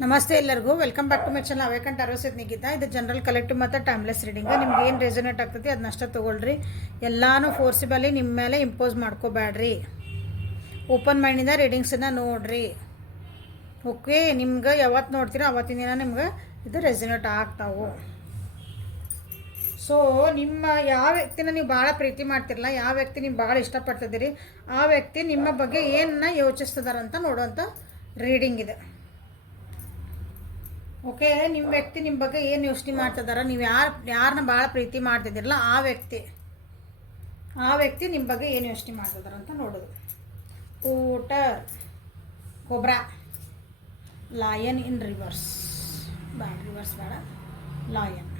ನಮಸ್ತೆ ಎಲ್ಲರಿಗೂ. Welcome back to my channel ಅವೇಕಂಟ್ ಅರವಸಿತ್ ನಿಗಿತ ಇದು ಜನರಲ್ ಕಲೆಕ್ಟಿವ್ ಮತ್ತು ಟೈಮ್ಲೆಸ್ ರೀಡಿಂಗ್ ನಿಮ್ಗೆ ಏನು ರೆಸನೇಟ್ ಆಗ್ತೈತಿ ಅದನ್ನಷ್ಟೇ ತೊಗೊಳ್ರಿ. ಎಲ್ಲಾನು ಫೋರ್ಸಿಬಲಿ ನಿಮ್ಮ ಮೇಲೆ ಇಂಪೋಸ್ ಮಾಡ್ಕೋಬೇಡ್ರಿ ಓಪನ್ ಮೈಂಡಿಂದ ರೀಡಿಂಗ್ಸನ್ನು ನೋಡ್ರಿ. ಓಕೆ ನಿಮ್ಗೆ ಯಾವತ್ತು ನೋಡ್ತೀರೋ ಅವತ್ತಿನ ದಿನ ನಿಮ್ಗೆ ಇದು ರೆಸನೇಟ್ ಆಗ್ತಾವು. ಸೊ ನಿಮ್ಮ ಯಾವ ವ್ಯಕ್ತಿನ ನೀವು ಭಾಳ ಪ್ರೀತಿ ಮಾಡ್ತಿರಲ್ಲ ಯಾವ ವ್ಯಕ್ತಿ ನೀವು ಭಾಳ ಇಷ್ಟಪಡ್ತಿದ್ದೀರಿ, ಆ ವ್ಯಕ್ತಿ ನಿಮ್ಮ ಬಗ್ಗೆ ಏನನ್ನ ಯೋಚಿಸ್ತಿದಾರಂತ ನೋಡುವಂಥ ರೀಡಿಂಗ್ ಇದೆ. ಓಕೆ ನಿಮ್ಮ ವ್ಯಕ್ತಿ ನಿಮ್ಮ ಬಗ್ಗೆ ಏನು ಯೋಚನೆ ಮಾಡ್ತಿದಾರ? ನೀವು ಯಾರು ಯಾರನ್ನ ಭಾಳ ಪ್ರೀತಿ ಮಾಡ್ತಿದ್ದೀರಲ್ಲ ಆ ವ್ಯಕ್ತಿ. ಆ ವ್ಯಕ್ತಿ ನಿಮ್ಮ ಬಗ್ಗೆ ಏನು ಯೋಚನೆ ಮಾಡ್ತಿದಾರ ಅಂತ ನೋಡೋದು. Otter cobra lion in reverse. ಬೇಡ ರಿವರ್ಸ್ ಬೇಡ. ಲಾಯನ್.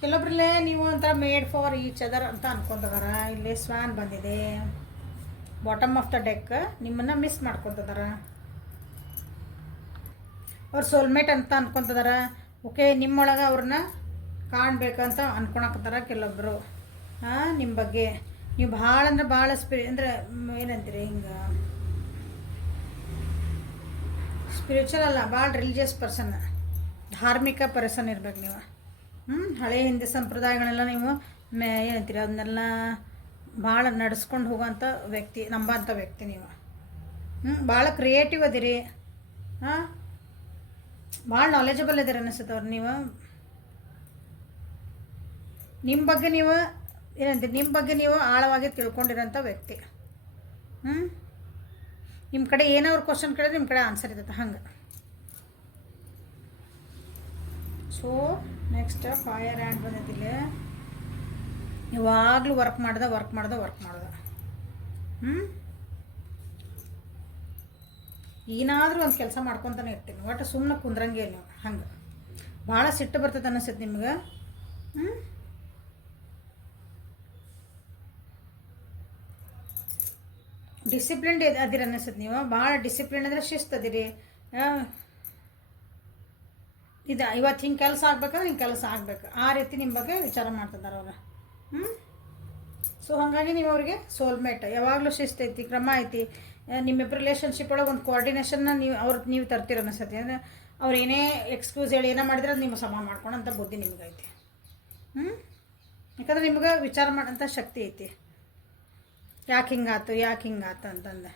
ಕೆಲವೊಬ್ರಲ್ಲೇ ನೀವು ಒಂಥರ ಮೇಡ್ ಫಾರ್ ಈಚ್ ಅದರ್ ಅಂತ ಅನ್ಕೊಂಡವರ. ಇಲ್ಲೇ ಸ್ವಾನ್ ಬಂದಿದೆ. ಬಾಟಮ್ ಆಫ್ ದ ಡೆಕ್ ನಿಮ್ಮನ್ನು ಮಿಸ್ ಮಾಡ್ಕೊತದಾರ ಅವ್ರು ಸೋಲ್ಮೇಟ್ ಅಂತ ಅನ್ಕೊಂತದಾರ ಓಕೆ, ನಿಮ್ಮೊಳಗೆ ಅವ್ರನ್ನ ಕಾಣಬೇಕಂತ ಅನ್ಕೊಳಕತ್ತಾರ ಕೆಲವೊಬ್ಬರು ಹಾಂ ನಿಮ್ಮ ಬಗ್ಗೆ. ನೀವು ಭಾಳ ಅಂದ್ರೆ ಭಾಳ ಸ್ಪಿರಿ ಅಂದ್ರೆ ಏನಂತೀರಿ ಹಿಂಗೆ? ಸ್ಪಿರಿಚುವಲ್ ಅಲ್ಲ, ಭಾಳ ರಿಲಿಜಿಯಸ್ ಪರ್ಸನ್ ಧಾರ್ಮಿಕ ಪರ್ಸನ್ ಇರ್ಬೇಕು ನೀವು. ಹ್ಞೂ ಹಳೆ ಹಿಂದೆ ಸಂಪ್ರದಾಯಗಳೆಲ್ಲ ನೀವು ಮೇ, ಏನಂತೀರಿ, ಅದನ್ನೆಲ್ಲ ಭಾಳ ನಡೆಸ್ಕೊಂಡು ಹೋಗೋಂಥ ವ್ಯಕ್ತಿ ನಂಬಂಥ ವ್ಯಕ್ತಿ ನೀವು. ಹ್ಞೂ ಭಾಳ ಕ್ರಿಯೇಟಿವ್ ಅದಿರಿ. ಹಾಂ? ಭಾಳ ನಾಲೆಜಬಲ್ ಅನಿಸುತ್ತೆ ಅವ್ರು ನೀವು. ನಿಮ್ಮ ಬಗ್ಗೆ ನೀವು, ಏನಂತೀರಿ ನಿಮ್ಮ ಬಗ್ಗೆ ನೀವು ಆಳವಾಗಿ ತಿಳ್ಕೊಂಡಿರೋಂಥ ವ್ಯಕ್ತಿ. ಹ್ಞೂ ನಿಮ್ಮ ಕಡೆ ಏನೋ ಅವ್ರ ಕ್ವಶನ್ ಕೇಳಿದ್ರೆ ನಿಮ್ಮ ಕಡೆ ಆನ್ಸರ್ ಇರ್ತೈತೆ, ಹಂಗೆ. ಸೊ ನೆಕ್ಸ್ಟ್ ಫೈರ್ ಆ್ಯಂಡ್ ಬಂದಿದ್ದಿಲ್ಲ ಯಾವಾಗಲೂ ವರ್ಕ್ ಮಾಡ್ದೆ ವರ್ಕ್ ಮಾಡ್ದೆ ವರ್ಕ್ ಮಾಡ್ದೆ. ಹ್ಞೂ ಏನಾದರೂ ಒಂದು ಕೆಲಸ ಮಾಡ್ಕೊತಾನೆ ಇರ್ತೀನಿ. ಒಟ್ಟು ಸುಮ್ಮನೆ ಕುಂದ್ರಂಗೆ ನೀವು ಹಂಗೆ. ಭಾಳ ಸಿಟ್ಟು ಬರ್ತದೆ ಅನ್ನಿಸುತ್ತೆ ನಿಮ್ಗೆ. ಹ್ಞೂ ಡಿಸಿಪ್ಲಿನ್ಡ್ ಅದಿರ ಅನಿಸುತ್ತೆ ನೀವು. ಭಾಳ ಡಿಸಿಪ್ಲಿನ್ ಅಂದರೆ ಶಿಸ್ತು ಅದಿರಿ. ಇದು ಇವತ್ತು ಹಿಂಗೆ ಕೆಲಸ ಆಗ್ಬೇಕಂದ್ರೆ ಹಿಂಗೆ ಕೆಲಸ ಆಗ್ಬೇಕು. ಆ ರೀತಿ ನಿಮ್ಮ ಬಗ್ಗೆ ವಿಚಾರ ಮಾಡ್ತಿದ್ದಾರೆ ಅವ್ರು. ಹ್ಞೂ ಸೊ ಹಾಗಾಗಿ ನೀವು ಅವ್ರಿಗೆ ಸೋಲ್ಮೇಟ್ ಯಾವಾಗಲೂ ಶಿಸ್ತು ಐತಿ, ಕ್ರಮ ಐತಿ. ನಿಮ್ಮ ರಿಲೇಷನ್ಶಿಪ್ ಒಳಗೆ ಒಂದು ಕೋಆರ್ಡಿನೇಷನ್ನ ನೀವು ಅವ್ರು ನೀವು ತರ್ತೀರ ಅನಿಸತಿ ಅಂದರೆ ಅವ್ರು ಏನೇ ಎಕ್ಸ್ಕ್ಯೂಸ್ ಹೇಳಿ ಏನೋ ಮಾಡಿದ್ರೆ ಅದು ನೀವು ಸಮ ಮಾಡ್ಕೊಳಂಥ ಬುದ್ಧಿ ನಿಮ್ಗೈತಿ ಹ್ಞೂ ಯಾಕಂದ್ರೆ ನಿಮ್ಗೆ ವಿಚಾರ ಮಾಡೋಂಥ ಶಕ್ತಿ ಐತಿ. ಯಾಕೆ ಹಿಂಗಾತು ಯಾಕೆ ಹಿಂಗಾತು ಅಂತಂದು.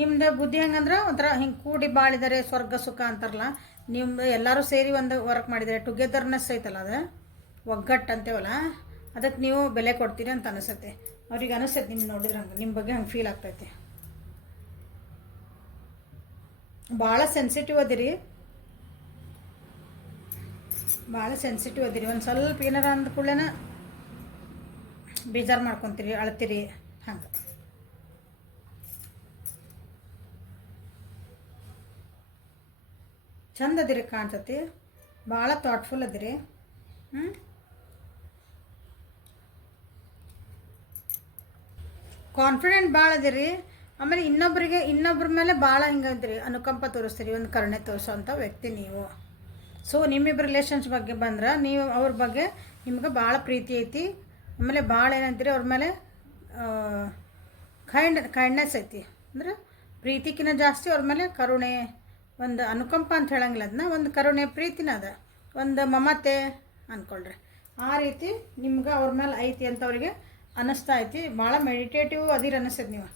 ನಿಮ್ದು ಬುದ್ಧಿ ಹೆಂಗಂದ್ರೆ ಒಂಥರ ಹಿಂಗೆ ಕೂಡಿ ಬಾಳಿದರೆ ಸ್ವರ್ಗ ಸುಖ ಅಂತಾರಲ್ಲ, ನಿಮ್ದು ಎಲ್ಲರೂ ಸೇರಿ ಒಂದು ವರ್ಕ್ ಮಾಡಿದರೆ ಟುಗೆದರ್ನೆಸ್ ಐತಲ್ಲ ಅದು? ಒಗ್ಗಟ್ಟು ಅಂತೇವಲ್ಲ ಅದಕ್ಕೆ ನೀವು ಬೆಲೆ ಕೊಡ್ತೀರಿ ಅಂತ ಅನಿಸುತ್ತೆ. ಅವ್ರಿಗೆ ಅನಿಸುತ್ತೆ ನಿಮ್ಗೆ ನೋಡಿದ್ರೆ ಹಂಗೆ ನಿಮ್ಮ ಬಗ್ಗೆ ಹಂಗೆ ಫೀಲ್ ಆಗ್ತೈತಿ. ಭಾಳ ಸೆನ್ಸಿಟಿವ್ ಅದಿರಿ. ಭಾಳ ಸೆನ್ಸಿಟಿವ್ ಅದಿರಿ. ಒಂದು ಸ್ವಲ್ಪ ಏನಾರ ಅಂದ ಕೂಡಲೇನ ಬೇಜಾರು ಮಾಡ್ಕೊತೀರಿ, ಅಳ್ತೀರಿ, ಹಂಗೆ. ಚಂದ ಅದಿರಿ ಕಾಣ್ತತಿ ಭಾಳ ಥಾಟ್ಫುಲ್ ಅದಿರಿ. ಹ್ಞೂ ಕಾನ್ಫಿಡೆಂಟ್ ಭಾಳ ಅದಿರಿ. ಆಮೇಲೆ ಇನ್ನೊಬ್ಬರಿಗೆ ಇನ್ನೊಬ್ಬರ ಮೇಲೆ ಭಾಳ ಹಿಂಗಂತೀರಿ ಅನುಕಂಪ ತೋರಿಸ್ತೀರಿ, ಒಂದು ಕರುಣೆ ತೋರಿಸೋಂಥ ವ್ಯಕ್ತಿ ನೀವು. ಸೊ ನಿಮ್ಮಿಬ್ಬರ ರಿಲೇಷನ್ಸ್ ಬಗ್ಗೆ ಬಂದ್ರೆ ನೀವು ಅವ್ರ ಬಗ್ಗೆ ನಿಮ್ಗೆ ಭಾಳ ಪ್ರೀತಿ ಐತಿ. ಆಮೇಲೆ ಭಾಳ ಏನಂತೀರಿ, ಅವ್ರ ಮೇಲೆ ಕೈಂಡ್ ಕೈಂಡ್ನೆಸ್ ಐತಿ. ಅಂದ್ರೆ ಪ್ರೀತಿಕಿನ ಜಾಸ್ತಿ, ಅವ್ರ ಮೇಲೆ ಕರುಣೆ, ಒಂದು ಅನುಕಂಪ ಅಂತ ಹೇಳಂಗಿಲ್ಲ ಅದನ್ನ ಒಂದು ಕರುಣೆ, ಪ್ರೀತಿನ ಅದ. ಒಂದು ಮಮತೆ ಅಂದ್ಕೊಳ್ರಿ ಆ ರೀತಿ ನಿಮ್ಗೆ ಅವ್ರ ಮೇಲೆ ಐತಿ ಅಂತ ಅವ್ರಿಗೆ ಅನ್ನಿಸ್ತಾ ಐತಿ. ಭಾಳ ಮೆಡಿಟೇಟಿವ್ ಅದಿರ ಅನಿಸ್ತದೆ ನೀವು.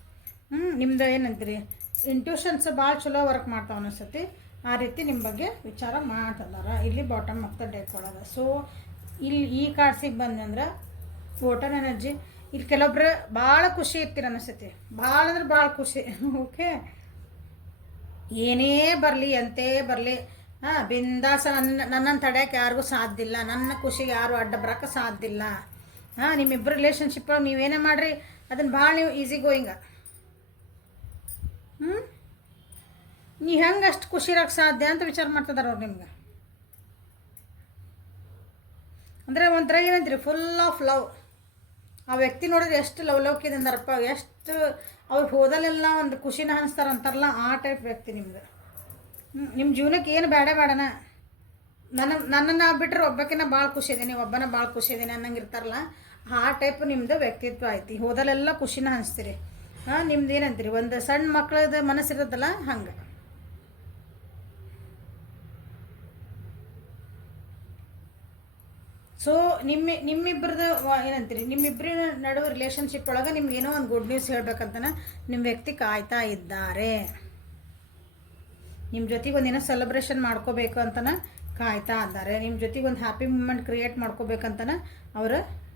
ಹ್ಞೂ ನಿಮ್ದು ಏನಂತೀರಿ? ಇಂಟ್ಯೂಷನ್ಸ್ ಭಾಳ ಚಲೋ ವರ್ಕ್ ಮಾಡ್ತಾವೆ ಅನಿಸ್ತತಿ. ಆ ರೀತಿ ನಿಮ್ಮ ಬಗ್ಗೆ ವಿಚಾರ ಮಾಡ್ತದಾರ ಇಲ್ಲಿ bottom of the deck so ಇಲ್ಲಿ ಈ ಕಾರ್ಡ್ಸಿಗೆ ಬಂದಂದ್ರೆ ವಾಟರ್ ಎನರ್ಜಿ ಇಲ್ಲಿ ಕೆಲವೊಬ್ರು ಭಾಳ ಖುಷಿ ಇರ್ತೀರ ಅನಿಸ್ತೈತಿ. ಭಾಳ ಅಂದ್ರೆ ಭಾಳ ಖುಷಿ. ಓಕೆ ಏನೇ ಬರಲಿ, ಎಂತೇ ಬರಲಿ. ಹಾಂ, ಬಿಂದಾಸ ನನ್ನ ನನ್ನನ್ನು ತಡೆಯೋಕೆ ಯಾರಿಗೂ ಸಾಧ್ಯ ಇಲ್ಲ ನನ್ನ ಖುಷಿಗೆ ಯಾರು ಅಡ್ಡ ಬರೋಕೆ ಸಾಧ್ಯ ಇಲ್ಲ ಹಾಂ ನಿಮ್ಮಿಬ್ಬರು ರಿಲೇಷನ್ಶಿಪ್ ನೀವೇನೇ ಮಾಡಿರಿ ಅದನ್ನು ಭಾಳ ನೀವು ಈಸಿ ಗೋಯಿಂಗ ಹ್ಞೂ ನೀ ಹೆಂಗೆ ಅಷ್ಟು ಖುಷಿ ಇರೋಕೆ ಸಾಧ್ಯ ಅಂತ ವಿಚಾರ ಮಾಡ್ತಿದ್ದಾರೆ ಅವ್ರು ನಿಮ್ಗೆ? ಅಂದರೆ ಒಂಥರ ಏನಂತೀರಿ ಫುಲ್ ಆಫ್ ಲವ್ ಆ ವ್ಯಕ್ತಿ ನೋಡಿದ್ರೆ ಎಷ್ಟು ಲವ್ ಲವಲೌಕಿದಿಂದಾರಪ್ಪ ಎಷ್ಟು ಅವ್ರು ಹೋದಲ್ಲೆಲ್ಲ ಒಂದು ಖುಷಿನ ಹಂಚ್ತಾರೆ ಅಂತಾರಲ್ಲ ಆ ಟೈಪ್ ವ್ಯಕ್ತಿ ನಿಮ್ಗೆ. ನಿಮ್ಮ ಜೀವನಕ್ಕೆ ಏನು ಬೇಡ ಬೇಡನ. ನನ್ನ, ನನ್ನನ್ನು ಬಿಟ್ಟರೆ ಒಬ್ಬಕಿನ ಭಾಳ ಖುಷಿ ಇದ್ದೀನಿ ಒಬ್ಬನ ಭಾಳ ಖುಷಿ ಇದ್ದೀನಿ ಅನ್ನಂಗೆ ಇರ್ತಾರಲ್ಲ ಆ ಟೈಪ್ ನಿಮ್ಮದು ವ್ಯಕ್ತಿತ್ವ ಐತಿ. ಹೋದಲೆಲ್ಲ ಖುಷಿನ ಹಂಚ್ತೀರಿ. ಹಾಂ, ನಿಮ್ದು ಏನಂತೀರಿ? ಒಂದು ಸಣ್ಣ ಮಕ್ಕಳದ ಮನಸ್ಸಿರೋದಲ್ಲ ಹಂಗೆ. ಸೊ ನಿಮ್ಮ ನಿಮ್ಮಿಬ್ಬರದ ಏನಂತೀರಿ? ನಿಮ್ಮಿಬ್ಬರ ನಡುವೆ ರಿಲೇಶನ್ಶಿಪ್ ಒಳಗೆ ನಿಮ್ಗೆ ಏನೋ ಒಂದು ಗುಡ್ ನ್ಯೂಸ್ ಹೇಳ್ಬೇಕಂತನ ನಿಮ್ಮ ವ್ಯಕ್ತಿ ಕಾಯ್ತಾ ಇದ್ದಾರೆ. ನಿಮ್ಮ ಜೊತೆಗೆ ಒಂದೇನೋ ಸೆಲೆಬ್ರೇಷನ್ ಮಾಡ್ಕೋಬೇಕು ಅಂತನ ಕಾಯ್ತಾ ಇದ್ದಾರೆ. ನಿಮ್ಮ ಜೊತೆಗೆ ಒಂದು ಹ್ಯಾಪಿ ಮೂಮೆಂಟ್ ಕ್ರಿಯೇಟ್ ಮಾಡ್ಕೋಬೇಕಂತನ ಅವರು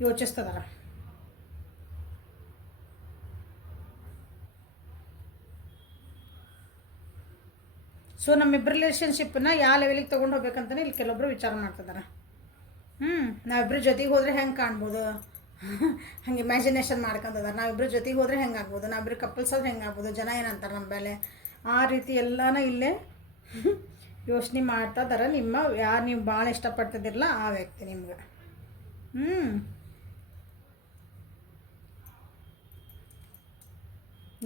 ಯೋಚಿಸ್ತದಾರ ಸೊ ನಮ್ಮಿಬ್ಬರ ರಿಲೇಷನ್ಶಿಪ್ನ ಯಾವ ಲೆವೆಲಿಗೆ ತೊಗೊಂಡು ಹೋಗ್ಬೇಕಂತಲೇ ಇಲ್ಲಿ ಕೆಲವೊಬ್ರು ವಿಚಾರ ಮಾಡ್ತಿದ್ದಾರೆ ಹ್ಞೂ ನಾವಿಬ್ಬರು ಜೊತೆಗೆ ಹೋದರೆ ಹೆಂಗೆ ಕಾಣ್ಬೋದು? ಹಂಗೆ ಇಮ್ಯಾಜಿನೇಷನ್ ಮಾಡ್ಕೊಂತದಾರೆ. ನಾವಿಬ್ಬರು ಜೊತೆಗೆ ಹೋದರೆ ಹೆಂಗೆ ಆಗ್ಬೋದು? ನಾವಿಬ್ಬರು ಕಪಲ್ಸ್ ಆದ್ರೆ ಹೆಂಗೆ ಆಗ್ಬೋದು? ಜನ ಏನಂತಾರೆ ನಮ್ಮ ಮೇಲೆ? ಆ ರೀತಿ ಎಲ್ಲನೂ ಇಲ್ಲೇ ಯೋಚನೆ ಮಾಡ್ತಾ ಇದಾರೆ. ನಿಮ್ಮ, ಯಾರು ನೀವು ಭಾಳ ಇಷ್ಟಪಡ್ತಿದ್ದಿರಲ್ಲ ಆ ವ್ಯಕ್ತಿ ನಿಮ್ಗೆ. ಹ್ಞೂ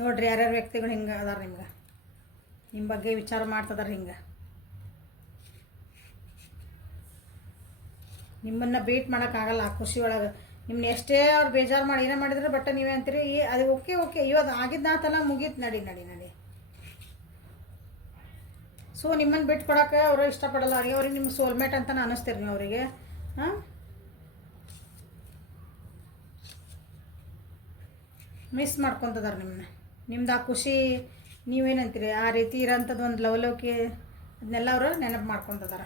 ನೋಡ್ರಿ ಯಾರ್ಯಾರು ವ್ಯಕ್ತಿಗಳು ಹಿಂಗೆ ಅದಾರ ನಿಮ್ಗೆ. ನಿಮ್ಮ ಬಗ್ಗೆ ವಿಚಾರ ಮಾಡ್ತದಾರ ಹಿಂಗೆ. ನಿಮ್ಮನ್ನು ಬೀಟ್ ಮಾಡೋಕ್ಕಾಗಲ್ಲ ಆ ಖುಷಿ ಒಳಗೆ. ನಿಮ್ಮನ್ನ ಎಷ್ಟೇ ಅವ್ರು ಬೇಜಾರು ಮಾಡಿ ಏನೇ ಮಾಡಿದ್ರೆ ಬಟ್ ನೀವೇ ಅಂತೀರಿ, ಈ ಅದು ಓಕೆ ಓಕೆ ಇವತ್ತು ಆಗಿದ್ದಾತಲ್ಲ ಮುಗೀತು ನಡಿ ನಡಿ ನಡಿ. ಸೊ ನಿಮ್ಮನ್ನು ಬಿಟ್ಟು ಕೊಡೋಕೆ ಅವರು ಇಷ್ಟಪಡಲ್ಲ, ಹಾಗೆ ಅವ್ರಿಗೆ ನಿಮ್ಮ ಸೋಲ್ಮೇಟ್ ಅಂತ ಅನ್ನಿಸ್ತೀರಿ ನೀವು ಅವರಿಗೆ. ಹಾಂ? ಮಿಸ್ ಮಾಡ್ಕೊತದಾರ ನಿಮ್ಮನ್ನ ನಿಮ್ದು ಆ ಖುಷಿ ನೀವೇನಂತೀರಿ? ಆ ರೀತಿ ಇರೋಂಥದ್ದು ಒಂದು ಲವ್ ಲವ್ಕೆ ಅದನ್ನೆಲ್ಲ ಅವರು ನೆನಪು ಮಾಡ್ಕೊತದಾರ.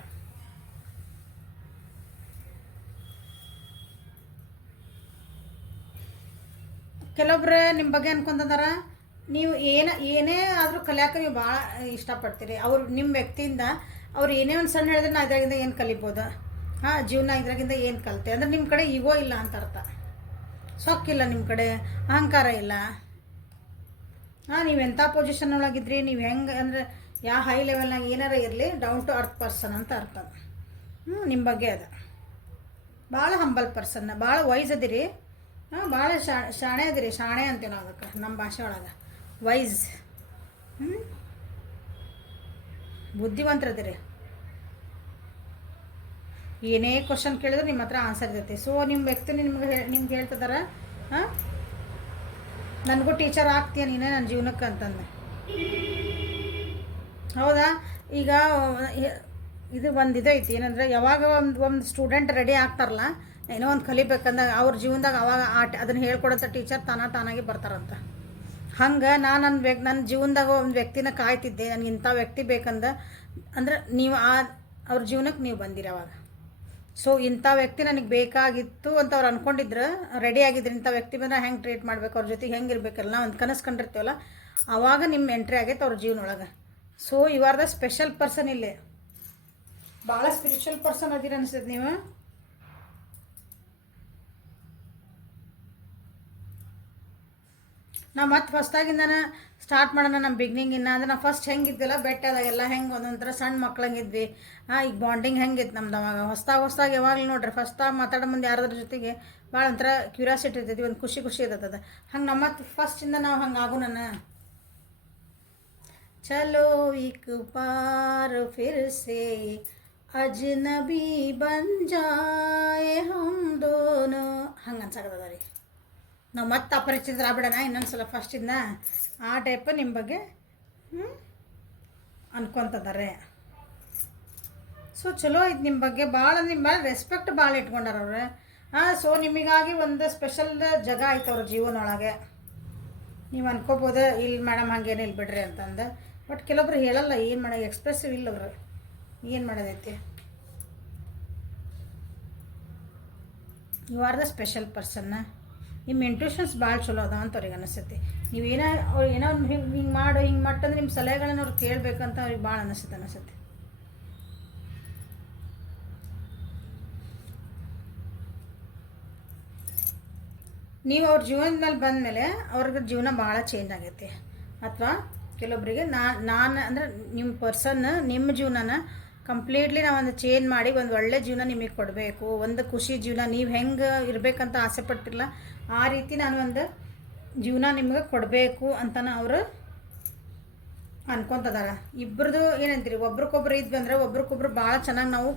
ಕೆಲವೊಬ್ರು ನಿಮ್ಮ ಬಗ್ಗೆ ಅನ್ಕೊಂತದಾರ, ನೀವು ಏನ, ಏನೇ ಆದರೂ ಕಲಿಯೋಕೆ ನೀವು ಭಾಳ ಇಷ್ಟಪಡ್ತೀರಿ. ಅವ್ರು ನಿಮ್ಮ ವ್ಯಕ್ತಿಯಿಂದ ಅವ್ರು ಏನೇ ಒಂದು ಸಣ್ಣ ಹೇಳಿದ್ರೆ ನಾ ಇದ್ರಾಗಿಂದ ಏನು ಕಲಿಬೋದು? ಹಾಂ, ಜೀವನ ಇದ್ರಾಗಿಂದ ಏನು ಕಲಿತೆ? ಅಂದ್ರೆ ನಿಮ್ಮ ಕಡೆ ಈಗೋ ಇಲ್ಲ ಅಂತ ಅರ್ಥ. ಸೊಕ್ಕಿಲ್ಲ ನಿಮ್ಮ ಕಡೆ, ಅಹಂಕಾರ ಇಲ್ಲ. ಹಾಂ, ನೀವು ಎಂಥ ಪೊಸಿಷನ್ ಒಳಗಿದ್ರಿ? ನೀವು ಹೆಂಗೆ ಅಂದರೆ ಯಾವ ಹೈ ಲೆವೆಲ್ನಾಗ ಏನಾರ ಇರಲಿ ಡೌನ್ ಟು ಅರ್ತ್ ಪರ್ಸನ್ ಅಂತ ಅರ್ಥ. ಹ್ಞೂ ನಿಮ್ಮ ಬಗ್ಗೆ ಅದ. ಭಾಳ ಹಂಬಲ್ ಪರ್ಸನ್ ಭಾಳ ವೈಸ್ ಅದಿರಿ. ಹಾಂ ಭಾಳ ಶಾಣೆ ಅದಿರಿ, ಶಾಣೆ ಅಂತೀವಿ ನಾವು ಅದಕ್ಕೆ ನಮ್ಮ ಭಾಷೆ ಒಳಗೆ. ವೈಸ್ ಹ್ಞೂ ಬುದ್ಧಿವಂತರದಿರಿ ಏನೇ ಕ್ವಶನ್ ಕೇಳಿದ್ರು ನಿಮ್ಮ ಹತ್ರ ಆನ್ಸರ್ ಇರ್ತೈತಿ. ಸೊ ನಿಮ್ಮ ವ್ಯಕ್ತಿ ನಿಮ್ಗೆ ನಿಮ್ಗೆ ಹೇಳ್ತಿದಾರ ಹಾಂ? ನನಗೂ ಟೀಚರ್ ಆಗ್ತೀಯ ನೀನೇ ನನ್ನ ಜೀವನಕ್ಕೆ ಅಂತಂದೆ. ಹೌದಾ? ಈಗ ಇದು ಒಂದು ಇದು ಐತಿ, ಏನಂದ್ರೆ ಯಾವಾಗ ಒಂದು ಒಂದು ಸ್ಟೂಡೆಂಟ್ ರೆಡಿ ಆಗ್ತಾರಲ್ಲ, ಏನೋ ಒಂದು ಕಲಿಬೇಕಂದಾಗ ಅವ್ರ ಜೀವನದಾಗ ಅವಾಗ ಆಟ ಅದನ್ನು ಹೇಳ್ಕೊಡೋಂಥ ಟೀಚರ್ ತಾನ ತಾನಾಗಿ ಬರ್ತಾರಂತ. ಹಂಗೆ ನಾನು ನನ್ನ ವ್ಯಕ್ ನನ್ನ ಜೀವನದಾಗ ಒಂದು ವ್ಯಕ್ತಿನ ಕಾಯ್ತಿದ್ದೆ, ನನಗೆ ಇಂಥ ವ್ಯಕ್ತಿ ಬೇಕಂದ, ಅಂದ್ರೆ ನೀವು ಆ ಅವ್ರ ಜೀವನಕ್ಕೆ ನೀವು ಬಂದಿರಿ ಅವಾಗ. ಸೊ ಇಂಥ ವ್ಯಕ್ತಿ ನನಗೆ ಬೇಕಾಗಿತ್ತು ಅಂತ ಅವ್ರು ಅನ್ಕೊಂಡಿದ್ರು ರೆಡಿ ಆಗಿದ್ರು ಇಂಥ ವ್ಯಕ್ತಿ ಬಂದ್ರೆ ಹೆಂಗೆ ಟ್ರೀಟ್ ಮಾಡ್ಬೇಕು? ಅವ್ರ ಜೊತೆಗೆ ಹೆಂಗೆ ಇರಬೇಕಲ್ಲ ಒಂದು ಕನಸು ಕಂಡಿರ್ತೀವಲ್ಲ ಆವಾಗ ನಿಮ್ಮ ಎಂಟ್ರಿ ಆಗೈತೆ ಅವ್ರ ಜೀವನ ಒಳಗೆ so you are the special person ಇಲ್ಲಿ. ಭಾಳ ಸ್ಪಿರಿಚುವಲ್ ಪರ್ಸನ್ ಅದೀರ ಅನಿಸ್ತದೆ ನೀವು. ನಾ ಮತ್ತೆ ಫಸ್ಟಾಗಿಂದನೇ ಸ್ಟಾರ್ಟ್ ಮಾಡೋಣ ನಮ್ಮ ಬಿಗ್ನಿಂಗಿನ ಅಂದ್ರೆ ನಾ ಫಸ್ಟ್ ಹೆಂಗಿದ್ದಿಲ್ಲ ಬೆಟ್ಟದಾಗೆಲ್ಲ ಹೆಂಗೆ ಒಂದೊಂಥರ ಸಣ್ಣ ಮಕ್ಳಂಗಿದ್ವಿ. ಹಾಂ ಈಗ ಬಾಂಡಿಂಗ್ ಹೆಂಗಿತ್ತು ನಮ್ದು ಅವಾಗ. ಹೊಸ್ದಾಗ ಹೊಸ್ದಾಗ ಯಾವಾಗಲೂ ನೋಡ್ರಿ ಫಸ್ಟಾಗಿ ಮಾತಾಡೋ ಮುಂದೆ ಯಾರದ್ರ ಜೊತೆಗೆ ಭಾಳ ಒಂಥರ ಕ್ಯೂರಿಯಾಸಿಟಿ ಇರ್ತೈತಿ, ಒಂದು ಖುಷಿ ಖುಷಿ ಇರ್ತದ ಹಂಗೆ ನಮ್ಮ ಫಸ್ಟಿಂದ ನಾವು ಹಂಗೆ ಆಗು ನನ್ನ ಚಲೋ ಇಕ್ ಪಾರ್ ಫಿರ್ ಸೆ ಅಜ್ನಬಿ ಬನ್ ಜಾಯೆ ಹಮ್ ದೋನೋ ಹಂಗೆ ಅನ್ಸಾಕತ್ತದ ರೀ. ನಾವು ಮತ್ತೆ ಅಪರಿಚಿತರಾಗ್ಬಿಡೋಣ ಇನ್ನೊಂದು ಸಲ ಫಸ್ಟಿಂದ ಆ ಟೈಪ್ ನಿಮ್ಮ ಬಗ್ಗೆ ಹ್ಞೂ ಅನ್ಕೊತದಾರೆ. ಸೊ ಚಲೋ ಐತೆ ನಿಮ್ಮ ಬಗ್ಗೆ. ಭಾಳ ನಿಮ್ಮ ಮೇಲೆ ರೆಸ್ಪೆಕ್ಟ್ ಭಾಳ ಇಟ್ಕೊಂಡಾರ ಅವ್ರೆ. ಹಾಂ ಸೊ ನಿಮಗಾಗಿ ಒಂದು ಸ್ಪೆಷಲ್ ಜಾಗ ಐತೆ ಅವ್ರ ಜೀವನ ಒಳಗೆ ನೀವು ಅನ್ಕೋಬೋದು ಇಲ್ಲಿ ಮೇಡಮ್ ಹಂಗೇನಿಲ್ಲ ಬಿಡ್ರಿ ಅಂತಂದು. ಬಟ್ ಕೆಲವೊಬ್ರು ಹೇಳಲ್ಲ, ಏನು ಮಾಡೋ ಎಕ್ಸ್ಪ್ರೆಸಿವ್ ಇಲ್ಲ ಅವರು. ಏನು ಮಾಡೋದೈತಿ? ಯು ಆರ್ ದ ಸ್ಪೆಷಲ್ ಪರ್ಸನ್ನ ನಿಮ್ಮ ಇಂಟ್ರೆಷನ್ಸ್ ಭಾಳ ಚಲೋ ಅದ ಅಂತ ಅವ್ರಿಗೆ ಅನಿಸ್ತೈತಿ. ನೀವು ಏನೋ ಅವ್ರು ಏನೋ ಹಿಂಗೆ ಹಿಂಗೆ ಮಾಡು, ಹಿಂಗೆ ಮಟ್ಟಂದ್ರೆ ನಿಮ್ಮ ಸಲಹೆಗಳನ್ನ ಅವ್ರು ಕೇಳಬೇಕಂತ ಅವ್ರಿಗೆ ಭಾಳ ಅನಿಸುತ್ತೆ ಅನಿಸುತ್ತೆ. ನೀವು ಅವ್ರ ಜೀವನದಲ್ಲಿ ಬಂದಮೇಲೆ ಅವ್ರಿಗೆ ಜೀವನ ಭಾಳ ಚೇಂಜ್ ಆಗೈತಿ. ಅಥವಾ ಕೆಲವೊಬ್ಬರಿಗೆ ನಾ, ನಾನು ಅಂದರೆ ನಿಮ್ಮ ಪರ್ಸನ್ ನಿಮ್ಮ ಜೀವನನ ಕಂಪ್ಲೀಟ್ಲಿ ನಾವು ಒಂದು ಚೇಂಜ್ ಮಾಡಿ ಒಂದು ಒಳ್ಳೆ ಜೀವನ ನಿಮಗೆ ಕೊಡಬೇಕು. ಒಂದು ಖುಷಿ ಜೀವನ, ನೀವು ಹೆಂಗೆ ಇರಬೇಕಂತ ಆಸೆ ಪಟ್ಟಿರಲ್ಲ ಆ ರೀತಿ ನಾನು ಒಂದು ಜೀವನ ನಿಮಗೆ ಕೊಡಬೇಕು ಅಂತನ ಅವರು ಅನ್ಕೊಂತದಾರ. ಇಬ್ಬರದು ಏನಂತೀರಿ? ಒಬ್ರಿಗೊಬ್ರು ಇದ್ವಿ ಅಂದ್ರೆ ಒಬ್ರಿಗೊಬ್ರು ಭಾಳ ಚೆನ್ನಾಗಿ ನಾವು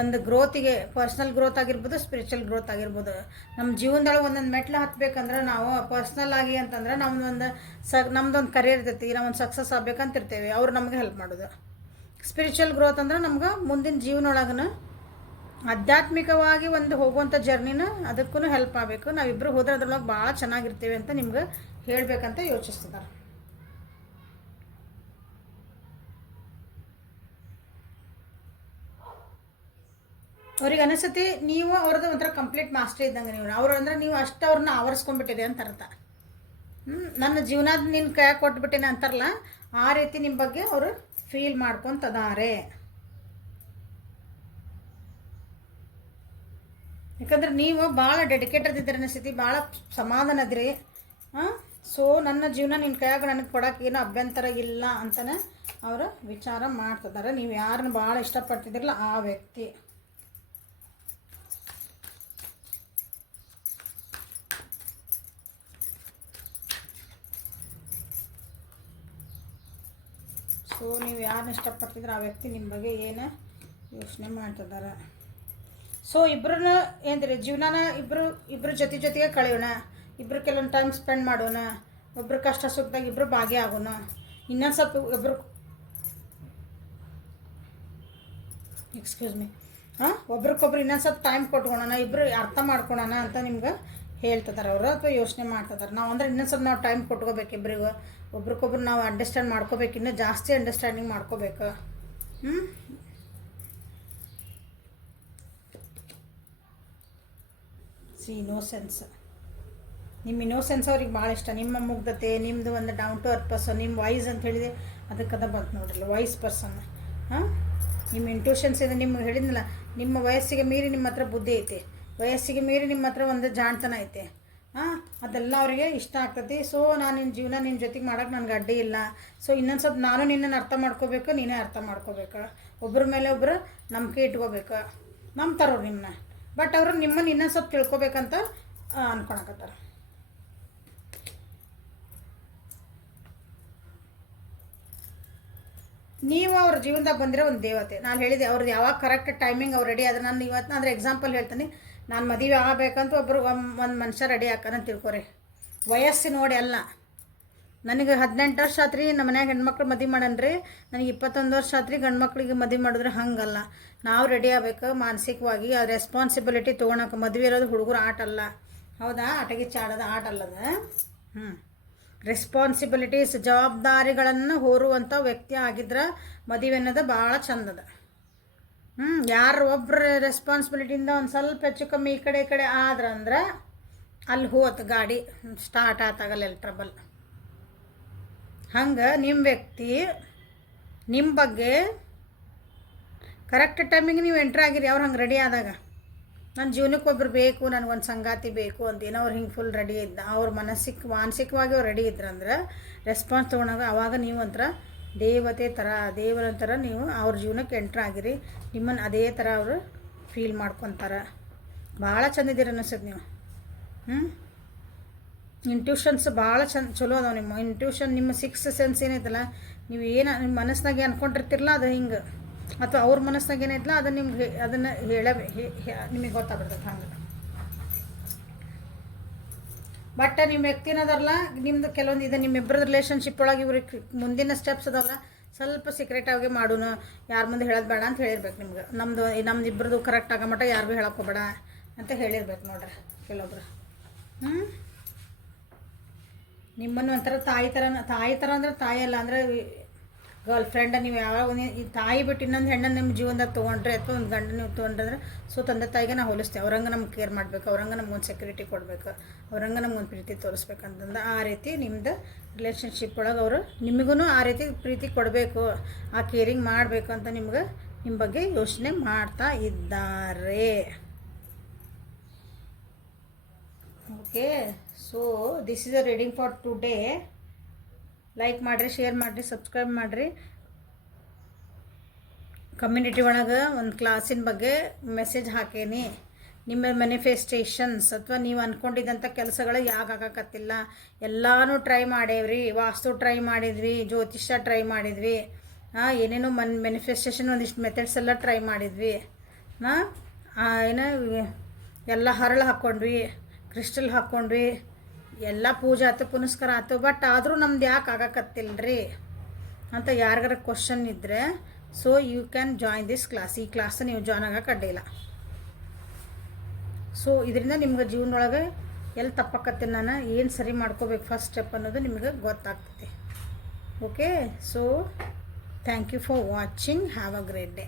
ಒಂದು ಗ್ರೋತಿಗೆ ಪರ್ಸ್ನಲ್ ಗ್ರೋತ್ ಆಗಿರ್ಬೋದು ಸ್ಪಿರಿಚುವಲ್ ಗ್ರೋತ್ ಆಗಿರ್ಬೋದು. ನಮ್ಮ ಜೀವನದೊಳಗೆ ಒಂದೊಂದು ಮೆಟ್ಲು ಹತ್ಬೇಕಂದ್ರೆ ನಾವು ಪರ್ಸ್ನಲ್ ಆಗಿ ಅಂತಂದ್ರೆ ನಮ್ದೊಂದು ಸ, ನಮ್ದೊಂದು ಕರಿಯರ್ ಇರ್ತೈತಿ, ನಾವೊಂದು ಸಕ್ಸಸ್ ಆಗ್ಬೇಕಂತ ಇರ್ತೇವೆ ಅವ್ರು ನಮಗೆ ಹೆಲ್ಪ್ ಮಾಡೋದು. ಸ್ಪಿರಿಚುವಲ್ ಗ್ರೋತ್ ಅಂದ್ರೆ ನಮ್ಗೆ ಮುಂದಿನ ಜೀವನೊಳಗನ ಆಧ್ಯಾತ್ಮಿಕವಾಗಿ ಒಂದು ಹೋಗುವಂಥ ಜರ್ನಿನ ಅದಕ್ಕೂ ಹೆಲ್ಪ್ ಆಗಬೇಕು. ನಾವಿಬ್ಬರು ಹೋದ್ರೆ ಅದ್ರೊಳಗೆ ಭಾಳ ಚೆನ್ನಾಗಿರ್ತೀವಿ ಅಂತ ನಿಮ್ಗೆ ಹೇಳಬೇಕಂತ ಯೋಚಿಸ್ತಿದ್ದಾರೆ ಅವ್ರಿಗೆ ಅನಿಸತಿ ನೀವು ಅವ್ರದ್ದು ಒಂಥರ ಕಂಪ್ಲೀಟ್ ಮಾಸ್ಟರ್ ಇದ್ದಂಗೆ ನೀವು. ಅವ್ರು ಅಂದ್ರೆ ನೀವು ಅಷ್ಟು ಅವ್ರನ್ನ ಆವರಿಸ್ಕೊಂಡ್ಬಿಟ್ಟಿದೆ ಅಂತ ಅರ್ಥ. ನನ್ನ ಜೀವನದ ನಿನ್ನ ಕೈ ಕೊಟ್ಬಿಟ್ಟಿನ ಅಂತಾರಲ್ಲ, ಆ ರೀತಿ ನಿಮ್ಮ ಬಗ್ಗೆ ಅವರು ಫೀಲ್ ಮಾಡ್ಕೊತದಾರೆ. ಯಾಕಂದ್ರೆ ನೀವು ಭಾಳ ಡೆಡಿಕೇಟೆಡ್ ಇದ್ದೀರಿ ಅನಿಸ್ತಿ ಭಾಳ ಸಮಾಧಾನ ಅದ್ರಿ. ಹಾಂ ಸೊ ನನ್ನ ಜೀವನ ನಿನ್ನ ಕೈಯಾಗ ನನಗೆ ಕೊಡೋಕೆ ಏನೂ ಅಭ್ಯಂತರ ಇಲ್ಲ ಅಂತಲೇ ಅವರು ವಿಚಾರ ಮಾಡ್ತಿದ್ದಾರೆ ನೀವು ಯಾರನ್ನ ಭಾಳ ಇಷ್ಟಪಡ್ತಿದ್ದಿರಲ್ಲ ಆ ವ್ಯಕ್ತಿ. ಸೊ ನೀವು ಯಾರನ್ನ ಇಷ್ಟಪಡ್ತಿದ್ರೆ ಆ ವ್ಯಕ್ತಿ ನಿಮ್ಮ ಬಗ್ಗೆ ಏನು ಯೋಚನೆ ಮಾಡ್ತಿದ್ದಾರೆ. ಸೊ ಇಬ್ಬರನ್ನ ಏನ್ರಿ, ಜೀವನನ ಇಬ್ಬರು ಇಬ್ಬರು ಜೊತೆ ಜೊತೆಗೆ ಕಳೆಯೋಣ. ಇಬ್ಬರು ಕೆಲವೊಂದು ಟೈಮ್ ಸ್ಪೆಂಡ್ ಮಾಡೋಣ. ಒಬ್ರು ಕಷ್ಟ ಸುಖದಾಗ ಇಬ್ಬರು ಆಗೋಣ. ಇನ್ನೊಂದು ಸ್ವಲ್ಪ ಒಬ್ರು ಎಕ್ಸ್ಕ್ಯೂಸ್ ಮೀ ಹಾಂ? ಒಬ್ರಿಗೊಬ್ರು ಇನ್ನೊಂದು ಸ್ವಲ್ಪ ಟೈಮ್ ಕೊಟ್ಕೊಳೋಣ. ಇಬ್ಬರು ಅರ್ಥ ಮಾಡ್ಕೊಳೋಣ ಅಂತ ನಿಮ್ಗೆ ಹೇಳ್ತಿದ್ದಾರೆ ಅವರು ಅಥವಾ ಯೋಚನೆ ಮಾಡ್ತಿದ್ದಾರೆ ನಾವು ಅಂದ್ರೆ ಇನ್ನೊಂದ್ಸಲ ನಾವು ಟೈಮ್ ಕೊಟ್ಕೋಬೇಕು ಇಬ್ಬರಿಗೂ ಒಬ್ರಿಗೊಬ್ರು ನಾವು ಅಂಡರ್ಸ್ಟ್ಯಾಂಡ್ ಮಾಡ್ಕೋಬೇಕು, ಇನ್ನೂ ಜಾಸ್ತಿ ಅಂಡರ್ಸ್ಟ್ಯಾಂಡಿಂಗ್ ಮಾಡ್ಕೋಬೇಕು. ಹ್ಞೂ ಸಿ ಇನೋಸೆನ್ಸ್ ನಿಮ್ಮ ಇನೋಸೆನ್ಸ್ ಅವ್ರಿಗೆ ಭಾಳ ಇಷ್ಟ. ನಿಮ್ಮ ಮುಗ್ಧತೆ ನಿಮ್ಮದು ಒಂದು ಡೌನ್ ಟು ಅರ್ತ್ ಪರ್ಸನ್ ನಿಮ್ಮ ವಾಯ್ಸ್ ಅಂತ ಹೇಳಿದೆ ಅದಕ್ಕದ ಬಂತು ನೋಡ್ರಿ ವಾಯ್ಸ್ ಪರ್ಸನ್ ಹಾಂ? ನಿಮ್ಮ ಇಂಟ್ಯೂಷನ್ಸ್ ಇದೆ ನಿಮ್ಗೆ ಹೇಳಿದ್ನಲ್ಲ, ನಿಮ್ಮ ವಯಸ್ಸಿಗೆ ಮೀರಿ ನಿಮ್ಮ ಹತ್ರ ಬುದ್ಧಿ ಐತಿ. ವಯಸ್ಸಿಗೆ ಮೀರಿ ನಿಮ್ಮ ಹತ್ರ ಒಂದು ಜಾಣ್ತನ ಐತೆ. ಹಾಂ ಅದೆಲ್ಲ ಅವರಿಗೆ ಇಷ್ಟ ಆಗ್ತೈತಿ ಸೊ ನಾನು ನಿನ್ನ ಜೀವನ ನಿನ್ನ ಜೊತೆಗೆ ಮಾಡೋಕೆ ನನಗೆ ಅಡ್ಡಿ ಇಲ್ಲ. ಸೊ ಇನ್ನೊಂದು ಸ್ವಲ್ಪ ನಾನು ನಿನ್ನನ್ನು ಅರ್ಥ ಮಾಡ್ಕೋಬೇಕು, ನೀನೇ ಅರ್ಥ ಮಾಡ್ಕೋಬೇಕು. ಒಬ್ಬರ ಮೇಲೆ ಒಬ್ಬರು ನಂಬಿಕೆ ಇಟ್ಕೋಬೇಕು. ನಂಬ್ತಾರವ್ರು ನಿಮ್ಮನ್ನ ಬಟ್ ಅವರು ನಿಮ್ಮನ್ನು ಇನ್ನೊಂದು ಸ್ವಲ್ಪ ತಿಳ್ಕೊಬೇಕಂತ ಅನ್ಕೊಳಕತ್ತಾರ. ನೀವು ಅವ್ರ ಜೀವನದಾಗ ಬಂದರೆ ಒಂದು ದೇವತೆ. ನಾನು ಹೇಳಿದೆ ಅವ್ರದ್ದು ಯಾವಾಗ ಕರೆಕ್ಟ್ ಟೈಮಿಂಗ್ ಅವ್ರು ರೆಡಿ ಆದ್ರೆ, ನಾನು ಇವತ್ತು ಅಂದರೆ ಎಕ್ಸಾಂಪಲ್ ಹೇಳ್ತೀನಿ. ನಾನು ಮದುವೆ ಆಗಬೇಕಂತ ಒಬ್ಬರು ಒಂದು ಮನುಷ್ಯ ರೆಡಿ ಹಾಕಂತ ತಿಳ್ಕೊರಿ. ವಯಸ್ಸು ನೋಡಿ ಅಲ್ಲ. ನನಗೆ ಹದಿನೆಂಟು ವರ್ಷ ಆತ್ರಿ, ನಮ್ಮ ಮನ್ಯಾಗ ಹೆಣ್ಮಕ್ಳು ಮದುವೆ ಮಾಡನ್ರಿ. ನನಗೆ ಇಪ್ಪತ್ತೊಂದು ವರ್ಷ ಆತ್ರಿ ಗಂಡು ಮಕ್ಳಿಗೆ ಮದುವೆ ಮಾಡಿದ್ರೆ ಹಂಗಲ್ಲ. ನಾವು ರೆಡಿ ಆಗ್ಬೇಕು, ಮಾನಸಿಕವಾಗಿ ಆ ರೆಸ್ಪಾನ್ಸಿಬಿಲಿಟಿ ತೊಗೊಳಕ್ಕೆ ಮದುವೆ ಇರೋದು ಹುಡುಗರು ಆಟ ಅಲ್ಲ. ಹೌದಾ? ಆಟಗಿ ಚಾಡೋದು ಆಟ ಅಲ್ಲದ? ಹ್ಞೂ ರೆಸ್ಪಾನ್ಸಿಬಿಲಿಟೀಸ್ ಜವಾಬ್ದಾರಿಗಳನ್ನು ಹೋರುವಂಥ ವ್ಯಕ್ತಿ ಆಗಿದ್ರೆ ಮದುವೆ ಅನ್ನೋದು ಭಾಳ ಚಂದದ. ಹ್ಞೂ ಯಾರು ಒಬ್ಬರ ರೆಸ್ಪಾನ್ಸಿಬಿಲಿಟಿಯಿಂದ ಒಂದು ಸ್ವಲ್ಪ ಹೆಚ್ಚು ಕಮ್ಮಿ ಈ ಕಡೆ ಈ ಕಡೆ ಆದ್ರಂದ್ರೆ ಅಲ್ಲಿ ಹೋತು ಗಾಡಿ ಸ್ಟಾರ್ಟ್ ಆತಾಗಲ್ಲ ಟ್ರಬಲ್ ಹಂಗೆ ನಿಮ್ಮ ವ್ಯಕ್ತಿ ನಿಮ್ಮ ಬಗ್ಗೆ ಕರೆಕ್ಟ್ ಟೈಮಿಗೆ ನೀವು ಎಂಟ್ರ್ ಆಗಿರಿ, ಅವ್ರು ಹಂಗೆ ರೆಡಿ ಆದಾಗ. ನನ್ನ ಜೀವನಕ್ಕೆ ಒಬ್ರು ಬೇಕು ನನಗೊಂದು ಸಂಗಾತಿ ಬೇಕು ಅಂತ ಏನೋ ಅವ್ರು ಹಿಂಗೆ ಫುಲ್ ರೆಡಿ ಇದ್ದ, ಅವ್ರ ಮನಸ್ಸಿಗೆ ಮಾನಸಿಕವಾಗಿ ಅವ್ರು ರೆಡಿ ಇದ್ರಂದ್ರೆ ರೆಸ್ಪಾನ್ಸ್ ತೊಗೊಂಡಾಗ ಅವಾಗ ನೀವು ಒಂಥರ ದೇವತೆ ಥರ ದೇವರ ಥರ ನೀವು ಅವ್ರ ಜೀವನಕ್ಕೆ ಎಂಟ್ರ್ ಆಗಿರಿ. ನಿಮ್ಮನ್ನು ಅದೇ ಥರ ಅವರು ಫೀಲ್ ಮಾಡ್ಕೊತಾರೆ. ಭಾಳ ಚಂದಿದ್ದೀರ ಅನಿಸ್ತದೆ ನೀವು. ಹ್ಞೂ ಟ್ಯೂಷನ್ಸ್ ಭಾಳ ಚಂದ, ಚಲೋ ಅದಾವೆ ನಿಮ್ಮ. ಇಂಟ್ಯೂಷನ್ ನಿಮ್ಮ ಸಿಕ್ಸ್ ಸೆನ್ಸ್ ಏನೈತಲ್ಲ, ನೀವು ಏನು, ನಿಮ್ಮ ಮನಸ್ಸಿನಾಗೆ ಅನ್ಕೊಂಡಿರ್ತಿರಲ್ಲ ಅದು ಹಿಂಗೆ. ಅಥವಾ ಅವ್ರ ಮನಸ್ಸಿನಾಗ ಏನೈತಲ್ಲ, ಅದನ್ನು ನಿಮ್ಗೆ ಅದನ್ನು ಹೇಳ ನಿಮಗೆ ಗೊತ್ತಾಗ್ಬಿಡ್ತದೆ ಹಂಗೆ. ಬಟ್ ನಿಮ್ಮ ವ್ಯಕ್ತಿನದಲ್ಲ ನಿಮ್ದು ಕೆಲವೊಂದು ಇದೆ ನಿಮ್ಮಿಬ್ಬರದ ರಿಲೇಷನ್ಶಿಪ್ ಒಳಗೆ ಇವ್ರಿಗೆ ಮುಂದಿನ ಸ್ಟೆಪ್ಸ್ ಅದಲ್ಲ, ಸ್ವಲ್ಪ ಸೀಕ್ರೆಟ್ ಆಗಿ ಮಾಡೋಣ ಯಾರ ಮುಂದೆ ಹೇಳೋದು ಬೇಡ ಅಂತ ಹೇಳಿರ್ಬೇಕು ನಿಮ್ಗೆ. ನಮ್ಮದು ನಮ್ದು ಇಬ್ಬರದು ಕರೆಕ್ಟ್ ಆಗೋ ಮಟ್ಟ ಯಾರಿಗೂ ಹೇಳಕ್ಕೆ ಹೋಗ್ಬೇಡ ಅಂತ ಹೇಳಿರ್ಬೇಕು ನೋಡ್ರಿ ಕೆಲವೊಬ್ರು. ಹ್ಞೂ ನಿಮ್ಮನ್ನು ಒಂಥರ ತಾಯಿ ಥರ ತಾಯಿ ಥರ ಅಂದ್ರೆ ತಾಯಿ ಅಲ್ಲ ಅಂದರೆ ಗರ್ಲ್ ಫ್ರೆಂಡ್ ನೀವು ಯಾವಾಗ ಈ ತಾಯಿ ಬಿಟ್ಟು ಇನ್ನೊಂದು ಹೆಣ್ಣನ್ನು ನಿಮ್ಮ ಜೀವನದಾಗ ತೊಗೊಂಡ್ರೆ ಅಥವಾ ಒಂದು ಗಂಡ ನೀವು ತೊಗೊಂಡ್ರೆ ಸೊ ತಂದೆ ತಾಯಿಗೆ ನಾವು ಹೋಲಿಸ್ತೇವೆ. ಅವ್ರಂಗೆ ನಮ್ಗೆ ಕೇರ್ ಮಾಡಬೇಕು, ಅವ್ರಂಗೆ ನಮ್ಗೊಂದು ಸೆಕ್ಯೂರಿಟಿ ಕೊಡಬೇಕು, ಅವ್ರಂಗೆ ನಮ್ಗೊಂದು ಪ್ರೀತಿ ತೋರಿಸ್ಬೇಕಂತಂದು ಆ ರೀತಿ ನಿಮ್ದು ರಿಲೇಷನ್ಶಿಪ್ ಒಳಗೆ ಅವರು ನಿಮಗೂ ಆ ರೀತಿ ಪ್ರೀತಿ ಕೊಡಬೇಕು, ಆ ಕೇರಿಂಗ್ ಮಾಡಬೇಕು ಅಂತ ನಿಮ್ಗೆ ನಿಮ್ಮ ಬಗ್ಗೆ ಯೋಚನೆ ಮಾಡ್ತಾ ಇದ್ದಾರೆ. Okay so this is a reading for today like ಮಾಡಿರಿ ಶೇರ್ ಮಾಡಿರಿ ಸಬ್ಸ್ಕ್ರೈಬ್ ಮಾಡಿರಿ. ಕಮ್ಯುನಿಟಿ ಒಳಗೆ ಒಂದು ಕ್ಲಾಸಿನ ಬಗ್ಗೆ ಮೆಸೇಜ್ ಹಾಕೇನಿ. ನಿಮ್ಮ ಮೆನಿಫೆಸ್ಟೇಷನ್ಸ್ ಅಥವಾ ನೀವು ಅಂದ್ಕೊಂಡಿದ್ದಂಥ ಕೆಲಸಗಳು ಯಾಕೆ ಆಗಕತ್ತಿಲ್ಲ. ಎಲ್ಲನೂ ಟ್ರೈ ಮಾಡೇವ್ರಿ, ವಾಸ್ತು ಟ್ರೈ ಮಾಡಿದ್ವಿ, ಜ್ಯೋತಿಷ್ಯ ಟ್ರೈ ಮಾಡಿದ್ವಿ. ಏನೇನೋ ಮನ್ ಮೆನಿಫೆಸ್ಟೇಷನ್ ಒಂದಿಷ್ಟು ಮೆಥಡ್ಸ್ ಎಲ್ಲ ಟ್ರೈ ಮಾಡಿದ್ವಿ. ಹಾಂ ಏನೋ, ಎಲ್ಲ ಹರಳು ಹಾಕ್ಕೊಂಡ್ವಿ ಕ್ರಿಸ್ಟಲ್ ಹಾಕ್ಕೊಂಡ್ವಿ ಎಲ್ಲ ಪೂಜೆ ಆಯ್ತು ಪುನಸ್ಕಾರ ಆಯ್ತು ಬಟ್ ಆದರೂ ನಮ್ದು ಯಾಕೆ ರೀ ಅಂತ ಯಾರಿಗಾರ ಕ್ವಶನ್ ಇದ್ದರೆ so you can join this class ಈ ಕ್ಲಾಸ್ ನೀವು ಜಾಯ್ನ್ ಆಗಕ್ಕೆ ಅಡ್ಡಿಲ್ಲ ಸೊ ಇದರಿಂದ ನಿಮ್ಗೆ ಜೀವನದೊಳಗೆ ಎಲ್ಲಿ ತಪ್ಪಕತ್ತೆ ನಾನು, ಏನು ಸರಿ ಮಾಡ್ಕೋಬೇಕು ಫಸ್ಟ್ ಸ್ಟೆಪ್ ಅನ್ನೋದು ನಿಮಗೆ ಗೊತ್ತಾಗ್ತೈತಿ. Okay so thank you for watching have a great day